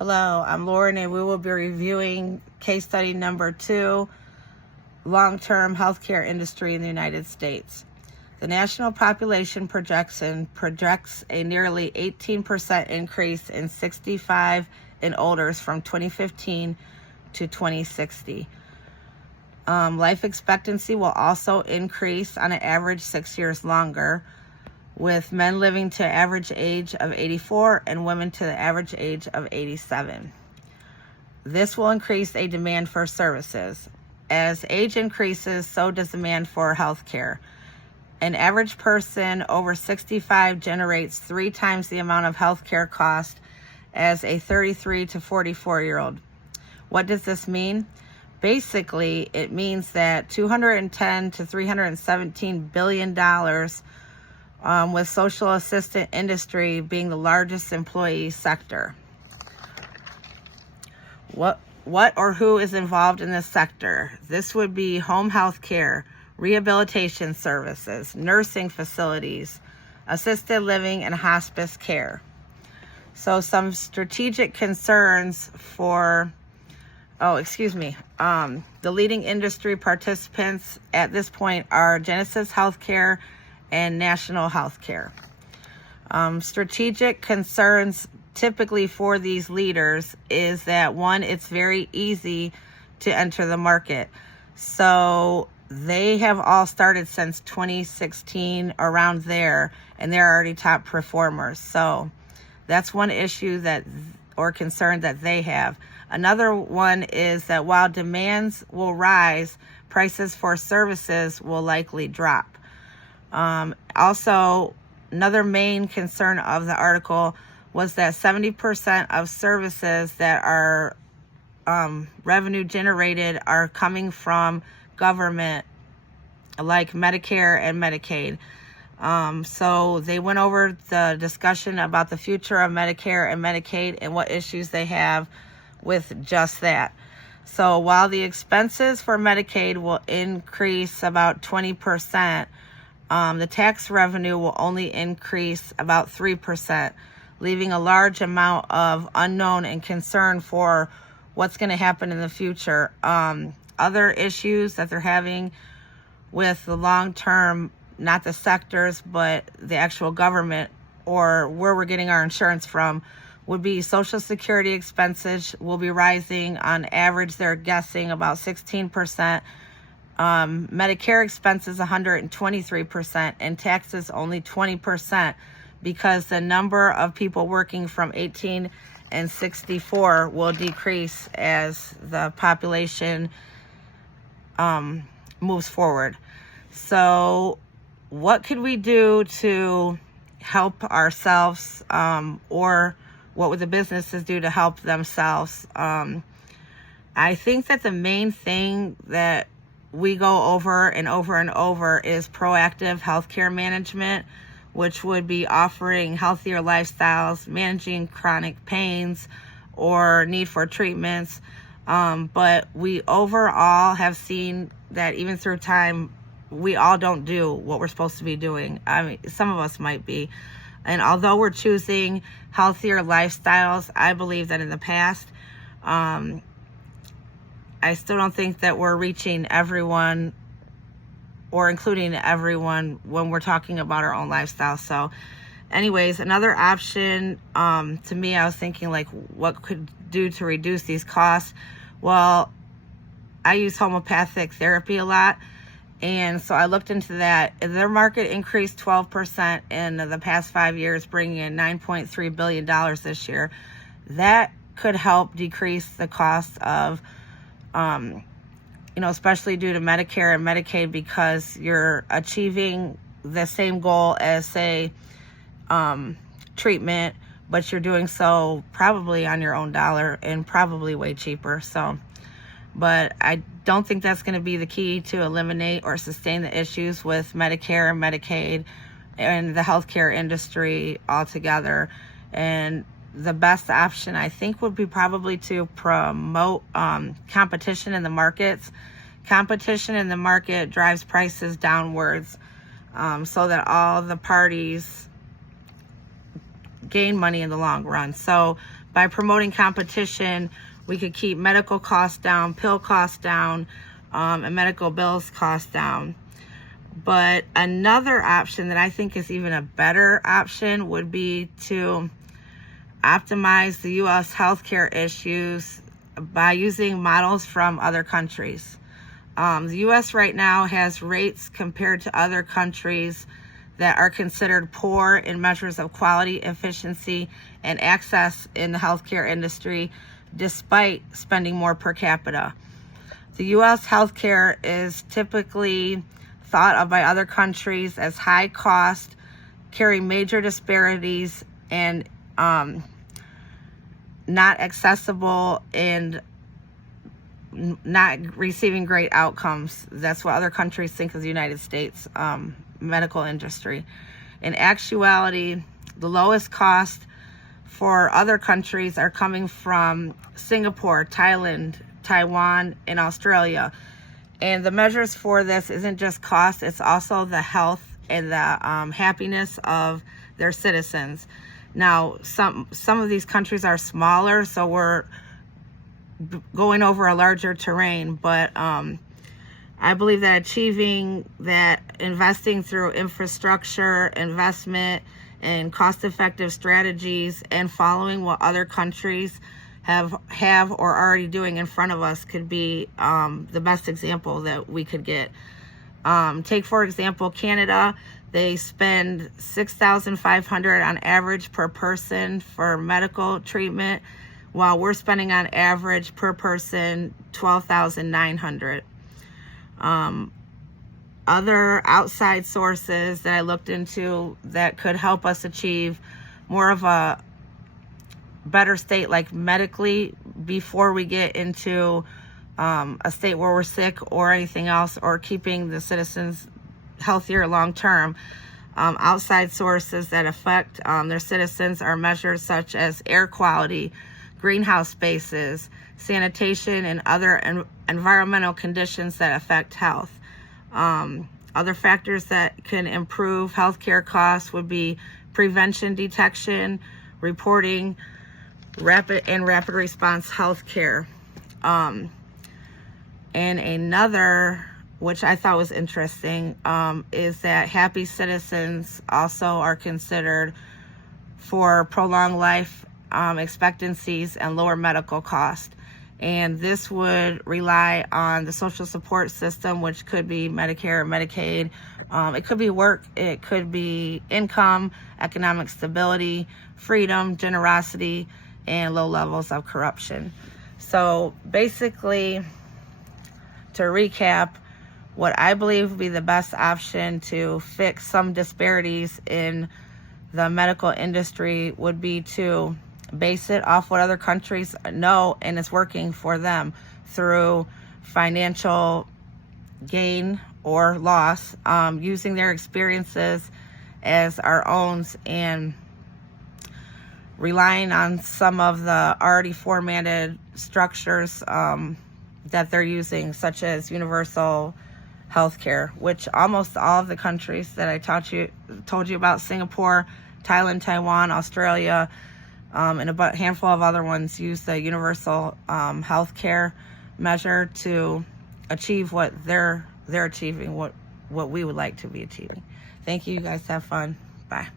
Hello, I'm Lauren, and we will be reviewing case study number 2, long-term healthcare industry in the United States. The national population projection projects a nearly 18% increase in 65 and olders from 2015 to 2060. Life expectancy will also increase on an average 6 years longer, with men living to an average age of 84 and women to the average age of 87. This will increase a demand for services. As age increases, so does demand for health care. An average person over 65 generates 3 times the amount of health care cost as a 33 to 44-year-old. What does this mean? Basically, it means that $210 to $317 billion with social assistant industry being the largest employee sector. What or who is involved in this sector? This would be home health care, rehabilitation services, nursing facilities, assisted living, and hospice care. So some strategic concerns for, the leading industry participants at this point are Genesis Healthcare and National Healthcare. Strategic concerns typically for these leaders is that, one, it's very easy to enter the market. So they have all started since 2016, around there, and they're already top performers. So that's one issue or concern that they have. Another one is that while demands will rise, prices for services will likely drop. Also, another main concern of the article was that 70% of services that are revenue generated are coming from government, like Medicare and Medicaid. So they went over the discussion about the future of Medicare and Medicaid and what issues they have with just that. So while the expenses for Medicaid will increase about 20%, the tax revenue will only increase about 3%, leaving a large amount of unknown and concern for what's going to happen in the future. Other issues that they're having with the long-term, not the sectors, but the actual government or where we're getting our insurance from, would be Social Security expenses will be rising. On average, they're guessing about 16%. Medicare expenses 123%, and taxes only 20%, because the number of people working from 18 and 64 will decrease as the population moves forward. So what could we do to help ourselves, or what would the businesses do to help themselves? I think that the main thing that we go over and over is proactive healthcare management, which would be offering healthier lifestyles, managing chronic pains or need for treatments. But we overall have seen that even through time, we all don't do what we're supposed to be doing. I mean, some of us might be. And although we're choosing healthier lifestyles, I believe that in the past, I still don't think that we're reaching everyone or including everyone when we're talking about our own lifestyle. So anyways, another option, to me, I was thinking like what could do to reduce these costs. Well, I use homeopathic therapy a lot. And so I looked into that. Their market increased 12% in the past 5 years, bringing in $9.3 billion this year. That could help decrease the cost of, especially due to Medicare and Medicaid, because you're achieving the same goal as, say, treatment, but you're doing so probably on your own dollar and probably way cheaper. So, but I don't think that's going to be the key to eliminate or sustain the issues with Medicare and Medicaid and the healthcare industry altogether. And the best option, I think, would be probably to promote competition in the markets. Competition in the market drives prices downwards, so that all the parties gain money in the long run. So by promoting competition, we could keep medical costs down, pill costs down, and medical bills costs down. But another option that I think is even a better option would be to optimize the U.S. healthcare issues by using models from other countries. The U.S. right now has rates compared to other countries that are considered poor in measures of quality, efficiency, and access in the healthcare industry, despite spending more per capita. The U.S. healthcare is typically thought of by other countries as high cost, carry major disparities, and not accessible and not receiving great outcomes. That's what other countries think of the United States medical industry. In actuality, the lowest cost for other countries are coming from Singapore, Thailand, Taiwan, and Australia. And the measures for this isn't just cost, it's also the health and the happiness of their citizens. Now, some of these countries are smaller, so we're going over a larger terrain, but I believe that achieving that, investing through infrastructure, investment, and cost-effective strategies, and following what other countries have or are already doing in front of us could be the best example that we could get. Take, for example, Canada. They spend $6,500 on average per person for medical treatment, while we're spending on average per person $12,900. Other outside sources that I looked into that could help us achieve more of a better state, like medically, before we get into a state where we're sick or anything else, or keeping the citizens healthier long term. Outside sources that affect their citizens are measures such as air quality, greenhouse spaces, sanitation, and other environmental conditions that affect health. Other factors that can improve healthcare costs would be prevention, detection, reporting, rapid response healthcare. And another, which I thought was interesting, is that happy citizens also are considered for prolonged life expectancies and lower medical costs. And this would rely on the social support system, which could be Medicare or Medicaid. It could be work, it could be income, economic stability, freedom, generosity, and low levels of corruption. So basically, to recap, what I believe would be the best option to fix some disparities in the medical industry would be to base it off what other countries know and is working for them through financial gain or loss, using their experiences as our own, and relying on some of the already formatted structures that they're using, such as universal healthcare, which almost all of the countries that I told you about, Singapore, Thailand, Taiwan, Australia, and a handful of other ones, use the universal healthcare measure to achieve what they're achieving, what we would like to be achieving. Thank you. You guys have fun. Bye.